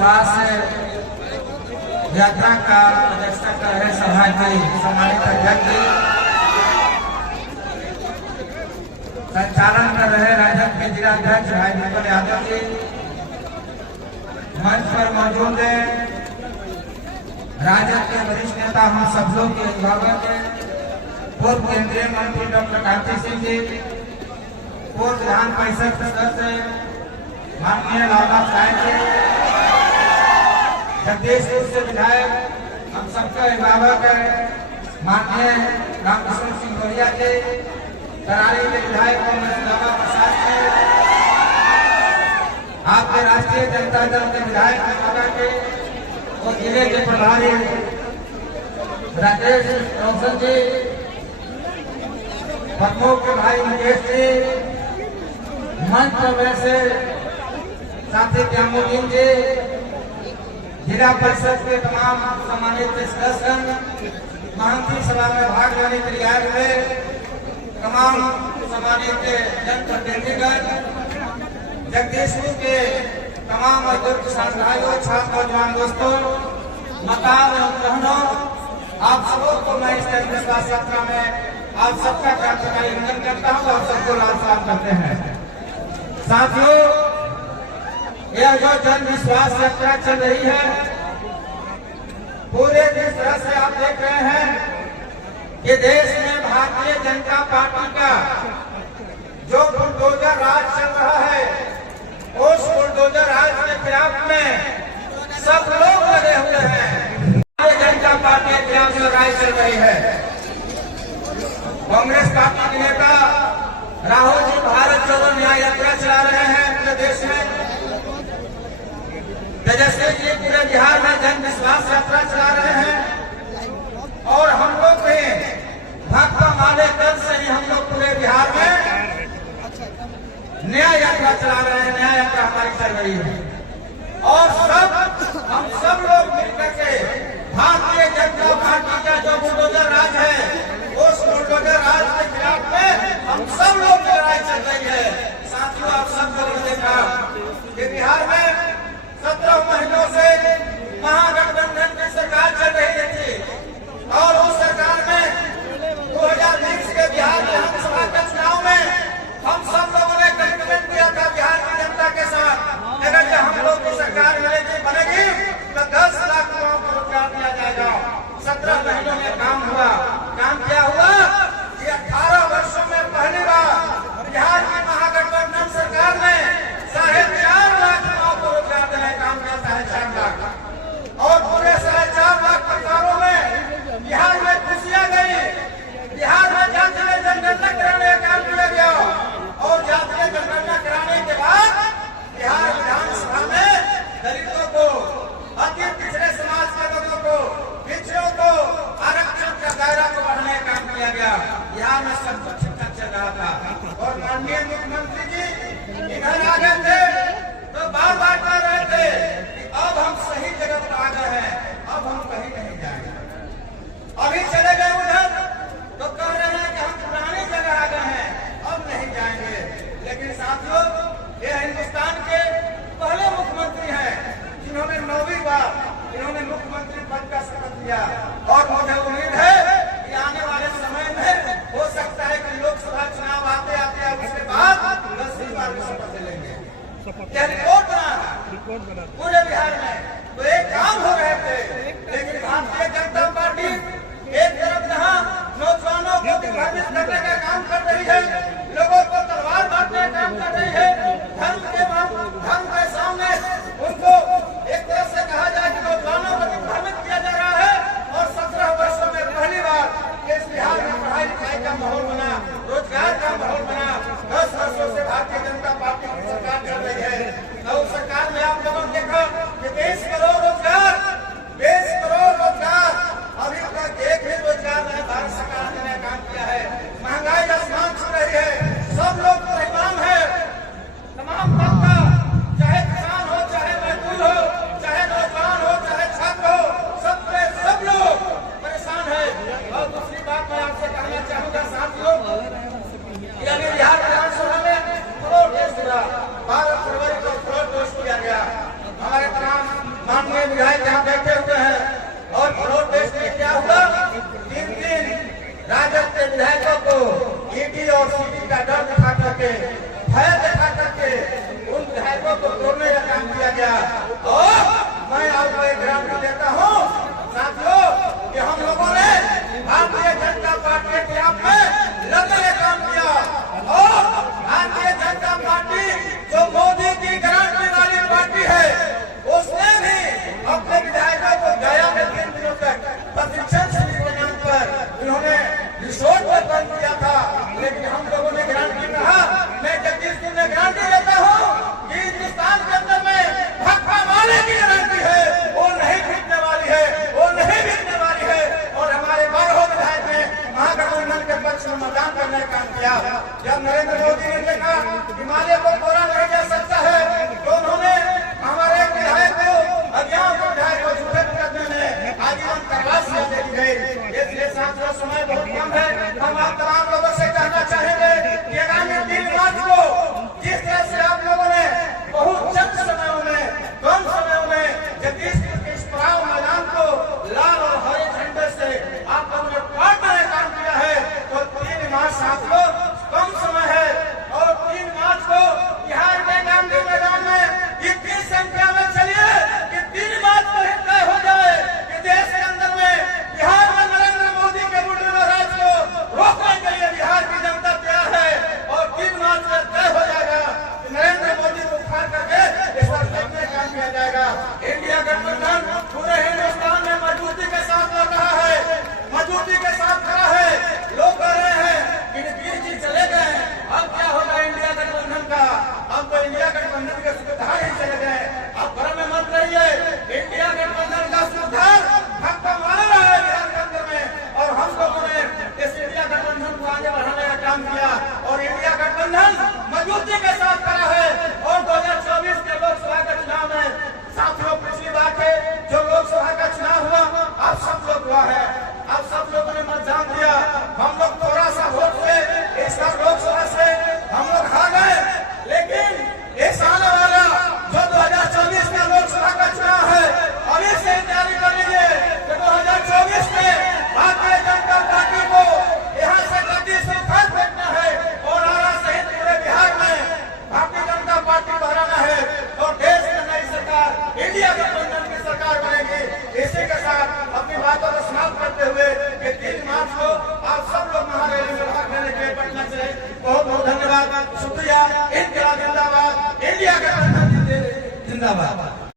विश्वास यात्रा का अध्यक्षता कर रहे सभा के सम्मानित अध्यक्ष, संचालन कर रहे राजद के जिला अध्यक्ष भाई विमल यादव जी, मंच पर मौजूद है राजद के वरिष्ठ नेता हम सब लोग के अभिभावक हैं, पूर्व केंद्रीय मंत्री डॉक्टर कार्तिक सिंह जी, पूर्व विधान परिषद सदस्य माननीय लाला साहब जी, जगदीशपुर से विधायक हम सबका अभिभावक है माननीय रामकृष्ण सिंह गौरिया जी, करारी के विधायक लाला प्रसाद जी, आपके राष्ट्रीय जनता दल के विधायक के और जिले के प्रभारी राकेश रोशन जी, प्रमुख के भाई मुकेश जी, मंच पर वैसे साथी त्यामुद्दीन जी, जिला परिषद के तमाम सम्मानित सदस्य, महंती सभा में भाग लेने के लिए आए हुए तमाम सम्मानित जनप्रतिनिधिगण, जगदीशपुर के तमाम मजदूर किसान भाइयों, छात्र नौजवान दोस्तों, मकान एवं बहनों, आप सबको मैं इस विश्वास यात्रा में आप सबका अभिनंदन करता हूँ और सबको लाल सलाम करते हैं। साथियों, यह जो जन विश्वास यात्रा चल रही है, पूरे जिस तरह से आप देख रहे हैं कि देश में भारतीय जनता पार्टी का जो बुलडोजर राज चल रहा है, उस बुलडोजर राज के खिलाफ में सब लोग लगे हुए हैं। भारतीय जनता पार्टी के खिलाफ लड़ाई चल रही है। कांग्रेस पार्टी के नेता राहुल जी भारत जोड़ो न्याय यात्रा चला रहे हैं पूरे देश में। तेजस्वी जी पूरे बिहार में जन विश्वास यात्रा चला रहे हैं और हम लोग भी भाकपा माले कल से ही हम लोग पूरे बिहार में न्याय यात्रा चला रहे हैं। न्याय यात्रा हमारी चल रही है और हम सब लोग मिलकर के भारतीय जनता पार्टी का जो बुलडोजर राज है, उस बुलडोजर राज के खिलाफ में हम सब लोग लड़ाई चल रही है। साथियों, आप सब लोगों ने देखा कि बिहार में 17 महीनों से महागठबंधन की सरकार चल रही थी और उस सरकार में 2020 के बिहार विधानसभा के चुनाव में हम सब लोगों ने कमिटमेंट किया था बिहार की जनता के साथ, अगर जो हम लोग की सरकार बनेगी तो 10 लाख लोगों को रोजगार दिया जाएगा। 17 महीनों में काम हुआ। काम क्या हुआ कि 18 वर्षों में पहली बार बिहार की महागठबंधन सरकार ने 4.5 लाख लोगों को रोजगार देने का काम किया। 4.5 लाख और पूरे 4.5 लाख परिवारों में बिहार में खुशियां गई। बिहार में जातीय जनगणना कराने का काम किया गया और जातीय जनगणना कराने के बाद बिहार विधानसभा में दलितों को, अति पिछड़े समाज के लोगों को, पिछड़ों को आरक्षण का दायरा को बढ़ाने का काम किया गया। बिहार में सब कुछ ठीक चल रहा था और माननीय मुख्यमंत्री जी इधर आ गए थे तो बार बार कह रहे थे कि अब हम सही जगह पर आ गए हैं, अब हम कहीं नहीं जाएंगे। अभी चले गए उधर तो कह रहे हैं कि हम पुरानी जगह आ गए हैं, अब नहीं जाएंगे। लेकिन साथियों, ये हिंदुस्तान के पहले मुख्यमंत्री हैं जिन्होंने 9वीं बार इन्होंने मुख्यमंत्री पद का शपथ लिया और मुझे उम्मीद है कि आने वाले समय में हो सकता है कि लोकसभा चुनाव आते आते उसके बाद 10वीं बार भी शपथ लेंगे। यह रिपोर्ट बना पूरे बिहार में तो एक काम हो रहे थे, लेकिन भारतीय जनता पार्टी एक तरफ जहाँ नौजवानों को विभाजित करने का काम कर रही है, लोगों को तलवार बांटने का काम कर रही है, धर्म के सामने उनको एक तरह से कहा जाए कि नौजवानों को विभाजित किया जा रहा है और 17 वर्षों में पहली बार इस बिहार में पढ़ाई लिखाई का माहौल बना, रोजगार का माहौल बना। 10 वर्षों से भारतीय जनता पार्टी की सरकार चल रही है और सरकार में आप लोगों ने देखा और सीढ़ी का डर दिखा करके, भय दिखा करके उन विधायकों को तोड़ने का काम किया गया। और मैं आपको एक गारंटी देता हूँ साथियों कि हम लोगों ने भारतीय जनता पार्टी के खिलाफ में लड़ने का काम किया। और भारतीय जनता पार्टी जो मोदी की गारंटी वाली पार्टी है, उसने भी अपने विधायकों को गया में 3 दिनों तक प्रशिक्षण शिविर के नाम पर इन्होंने रिसोर्ट पर बंद किया था। लेकिन हम लोगों ने गारंटी कहा, मैं जगदीश सिंह ने गारंटी देता हूँ कि हिंदुस्तान के अंदर में भक्का मारने की गारंटी है, वो नहीं बिकने वाली है, वो नहीं बिकने वाली है। और हमारे 12 विधायक ने महागठबंधन के पक्ष में मतदान करने का काम किया। जब नरेंद्र मोदी ने देखा हिमालय को तोड़ा नहीं जा सकता है, तो उन्होंने हमारे विधायक को, अज्ञान विधायक को झूठे मुकदमे में आजीवन कारावास दे दी गई। इसलिए साथियों समय बहुत कम है, हम आप तमाम लोगों से कहना चाहेंगे कि आगामी 3 मार्च को जिस तरह से आप लोगों ने बहुत चंद समयों में, कम समयों में जगदीशपुर के इस पड़ाव मैदान को लाल और हरे झंडे से आप लोगों ने पाटने का काम किया है, तो 3 मार्च साथियों कम समय है। और 3 मार्च को बिहार के गांधी मैदान में इतनी संख्या में चलिए कि 3 मार्च को ही तय हो जाए कि देश के अंदर में बिहार में नरेंद्र मोदी के बुढ़े राज को रोकने के लिए बिहार की जनता तैयार है। और 3 मार्च में तय हो जाएगा कि नरेंद्र मोदी को उठा करके इस पर फेंकने का काम किया जाएगा। इंडिया गठबंधन पूरे हिंदुस्तान में मजबूती के साथ लड़ रहा है, मजबूती के साथ खड़ा है। लोग कह रहे हैं कि वीर जी चले गए, अब क्या होगा इंडिया गठबंधन का? अब तो इंडिया गठबंधन के सूत्रधार ही चले गए। अब भ्रम में मत रहिए, इंडिया गठबंधन का सूत्रधार धक्का मार रहा है बिहार के अंदर में। और हम लोगों ने इस इंडिया गठबंधन को आगे बढ़ाने का काम किया और इंडिया गठबंधन मजबूती के साथ खड़ा है। और 2024 के लोकसभा के चुनाव में साथियों, पिछली बार के जो लोकसभा का चुनाव हुआ, आप सब लोग हुआ है, आप सब लोगों ने मतदान दिया। हम लोग थोड़ा सा वोट से इस बार लोकसभा से हम लोग हार गए, लेकिन इस आने वाला जो 2024 का लोकसभा का चुनाव है, अभी से तैयारी कर लीजिए कि 2024 में भारतीय जनता पार्टी को यहाँ से गद्दी से उखाड़ फेंकना है और आरा सहित पूरे बिहार में भारतीय जनता पार्टी बनाना है और देश में नई सरकार, इंडिया गठबंधन की सरकार बनेगी। इसी के साथ अपनी बातों को समाप्त करते हुए कि 3 मार्च को आप सब लोग महारैली में भाग लेने के लिए पटना से बहुत बहुत धन्यवाद, शुक्रिया। इंडिया जिंदाबाद, इंडिया गठबंधन जिंदाबाद।